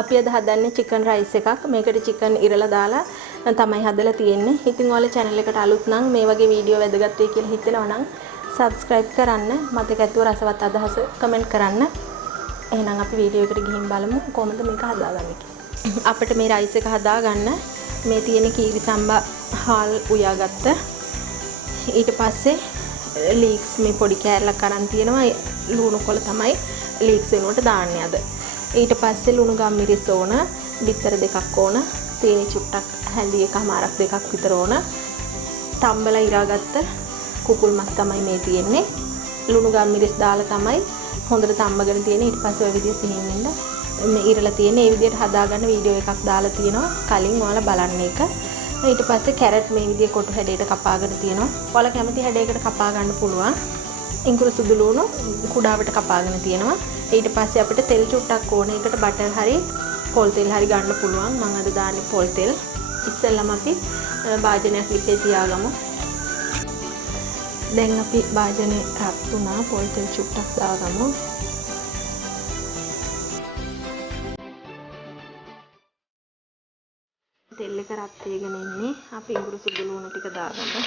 අපි අද හදන්නේ chicken rice එකක්. මේකට chicken ඉරලා දාලා තමයි හදලා තියෙන්නේ. ඉතින් ඔයාලා channel එකට අලුත් නම් මේ වගේ වීඩියෝ වැදගත් වෙයි කියලා හිතෙනවා නම් subscribe කරන්න. මතක ඇතුව රසවත් අදහස comment කරන්න. එහෙනම් අපි වීඩියෝ එකට ගිහින් බලමු කොහොමද මේක හදාගන්නේ කියලා. අපිට මේ rice එක හදාගන්න මේ තියෙන කීරි සම්බා හාල් උයාගත්ත. ඊට පස්සේ leeks මේ පොඩි කෑල්ලක් අරන් තියෙනවා. ලුණු කොළ තමයි leeks වෙනුවට දාන්නේ අද. ඊට පස්සේ ලුණු ගම්මිරිස් ඕන, බිත්තර දෙකක් ඕන, සීනි චුට්ටක් හැඳි එකමාරක් දෙකක් විතර ඕන. තම්බලා ඉරාගත්ත කුකුල් මස් තමයි මේ තියෙන්නේ. ලුණු ගම්මිරිස් දාලා තමයි හොඳට තම්බගෙන තියෙන්නේ. ඊට පස්සේ ඔය විදිහට සිහින් ඉන්න මේ ඉරලා තියෙන්නේ. මේ විදිහට හදාගන්න වීඩියෝ එකක් දාලා තියෙනවා. කලින් ඔයාලා බලන්න එක. ඊට පස්සේ කැරට් මේ විදිහේ කොටු හැඩයට කපාගෙන තියෙනවා. ඔයාලා කැමති හැඩයකට කපා ගන්න පුළුවන්. ඉඟුරු සුදු ලුණු කුඩාවට කපාගෙන තියෙනවා. ඊට පස්සේ අපිට තෙල් චුට්ටක් ඕන. ඒකට බටර් හරි පොල් තෙල් හරි ගන්න පුළුවන්. මම අද දාන්නේ පොල් තෙල්. ඉස්සෙල්ලාම අපි භාජනයක් ලිපේ තියාගමු. දැන් අපි භාජනේ රත් වුණා. පොල් තෙල් චුට්ටක් දාගමු. තෙල් එක රත් වෙගෙන ඉන්නේ. අපි ඉඟුරු සුදු ලුණු ටික දාගමු.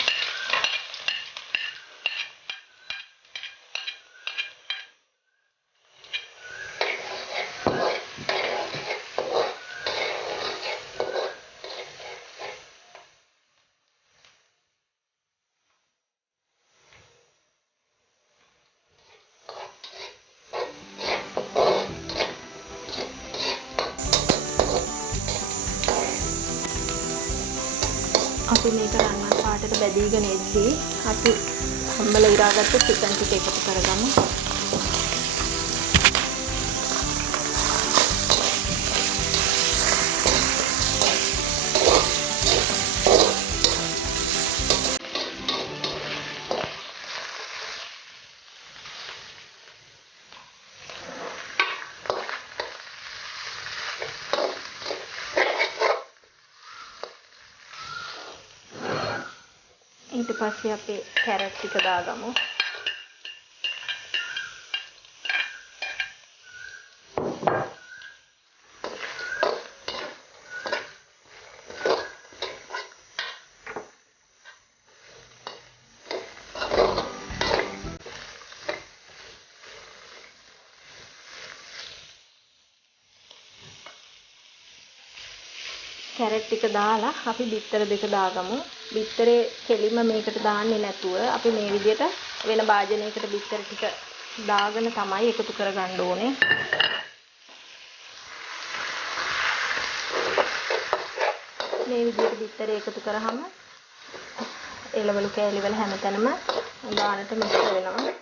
අපි මේක රන්වන් පාටට බැදීගෙන එද්දී අපි හම්බලා ඉරාගත්ත චිකන් ටික එකතු කරගමු. ඊට පස්සේ අපි කැරට් ටික දාගමු. කැරට් ටික දාලා අපි බිත්තර දෙක දාගමු. බිත්තරේ කෙලිම මේකට දාන්නේ නැතුව අපි මේ විදිහට වෙන භාජනයකට බිත්තර ටික දාගෙන තමයි එකතු කරගන්න ඕනේ. මේ විදිහට බිත්තරේ එකතු කරාම එළවලු කෑලි වල හැමතැනම ගානට මික්ස් වෙනවා.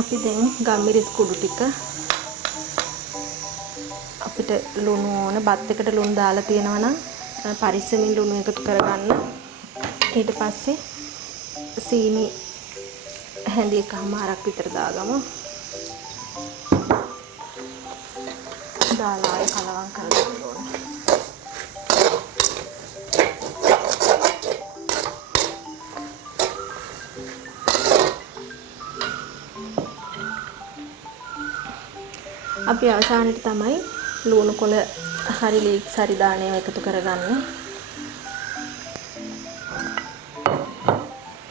අපි දැන් ගම්මිරිස් කුඩු ටික අපිට ලුණු ඕන බත් එකට ලුණු දාලා තියෙනවා නම් පරිස්සමින් ලුණු එකතු කරගන්න. ඊට පස්සේ සීනි හැඳි එකමාරක් විතර දාගමු. දාලා ආයෙ කලවම් කරගන්න ඕනේ. අපි අවසානයේ තමයි ලුණු කොළ හරි ලීක්ස් හරි දාණයම එකතු කරගන්නේ.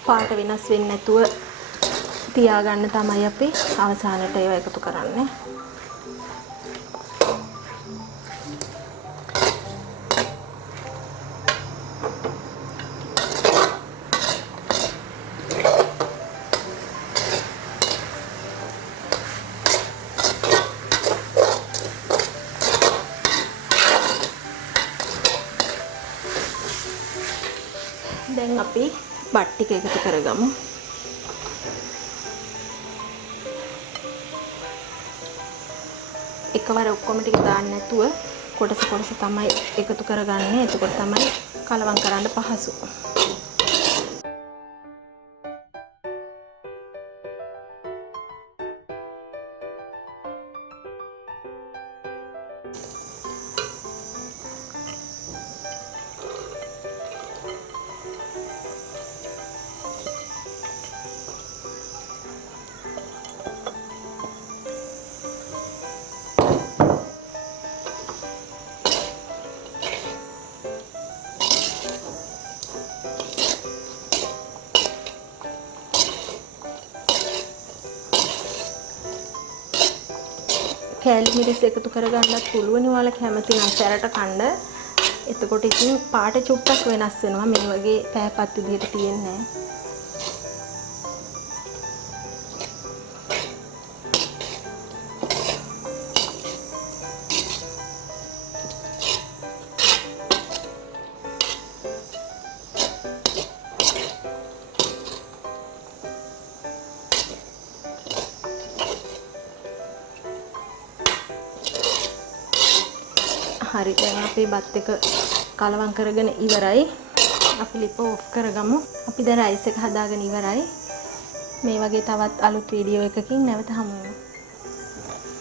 පාට වෙනස් වෙන්නේ නැතුව තියාගන්න තමයි අපි අවසානයේ ඒවා එකතු කරන්නේ. දැන් අපි බත් ටික එකතු කරගමු. එකවර ඔක්කොම ටික දාන්න නැතුව කොටස කොටස තමයි එකතු කරගන්නේ. එතකොට තමයි කලවම් කරන්න පහසු. කෑලි මිරිස් එකතු කරගන්නත් පුළුවන්. ඔයාලා කැමති නම් සැරට කන්න. එතකොට ඉතින් පාට චුට්ටක් වෙනස් වෙනවා. මේ වගේ පෑපත් විදිහට තියෙන්නේ නැහැ. හරි දැන් අපේ බත් එක කලවම් කරගෙන ඉවරයි. අපි ලිප ඔෆ් කරගමු. අපි දැන් රයිස් එක හදාගෙන ඉවරයි. මේ වගේ තවත් අලුත් වීඩියෝ එකකින් නැවත හමු වෙමු.